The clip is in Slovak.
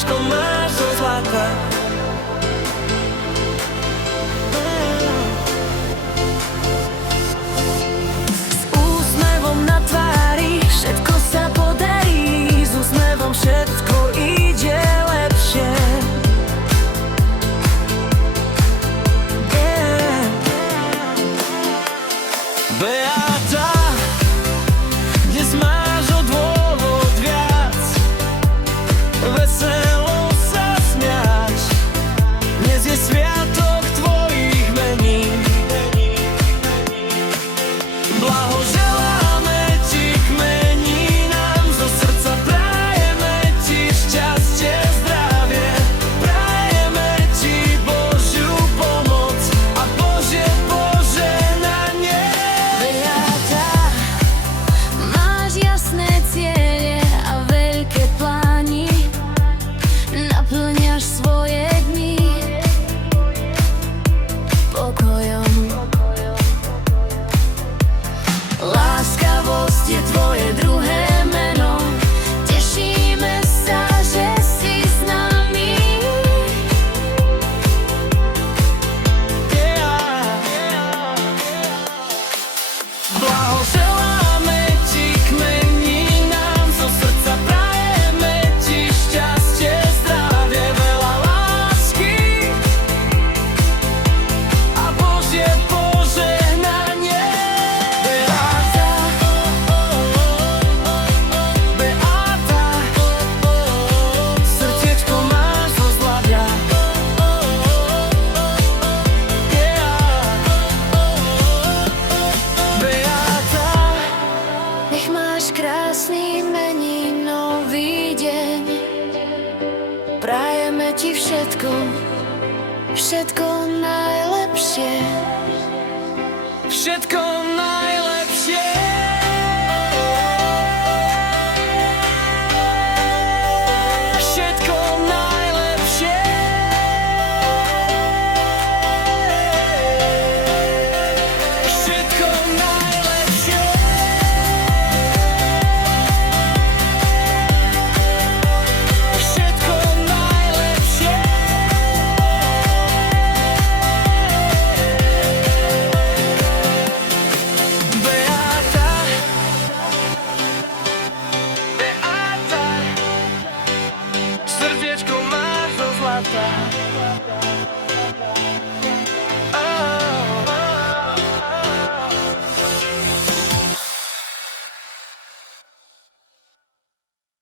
Srdiečko máš zo zlata. S úsmevom na tvári všetko sa podarí, s úsmevom všetko ide lepšie. Beata, dnes máš o dôvod viac, veselo sa smiať. Dnes je sviatok tvojich menín. Blahoželáme ti k meninám, zo srdca prajeme ti šťastie, zdravie. Prajeme ti Božiu pomoc a Božie požehnanie. Beata, máš jasné ciele a veľké plány, naplňaš svoje dni pokojom. Láskavosť je tvoje druhé meno, tešíme sa, že si s nami. Blahoželáme ti k meninám, zo srdca prajeme ti šťastie, zdravie, veľa lásky a Božie požehnanie. Beata, Beata, srdiečko máš zo zlata. Beata, Nech máš krásny meninový deň, prajeme ti všetko, všetko najlepšie. všetko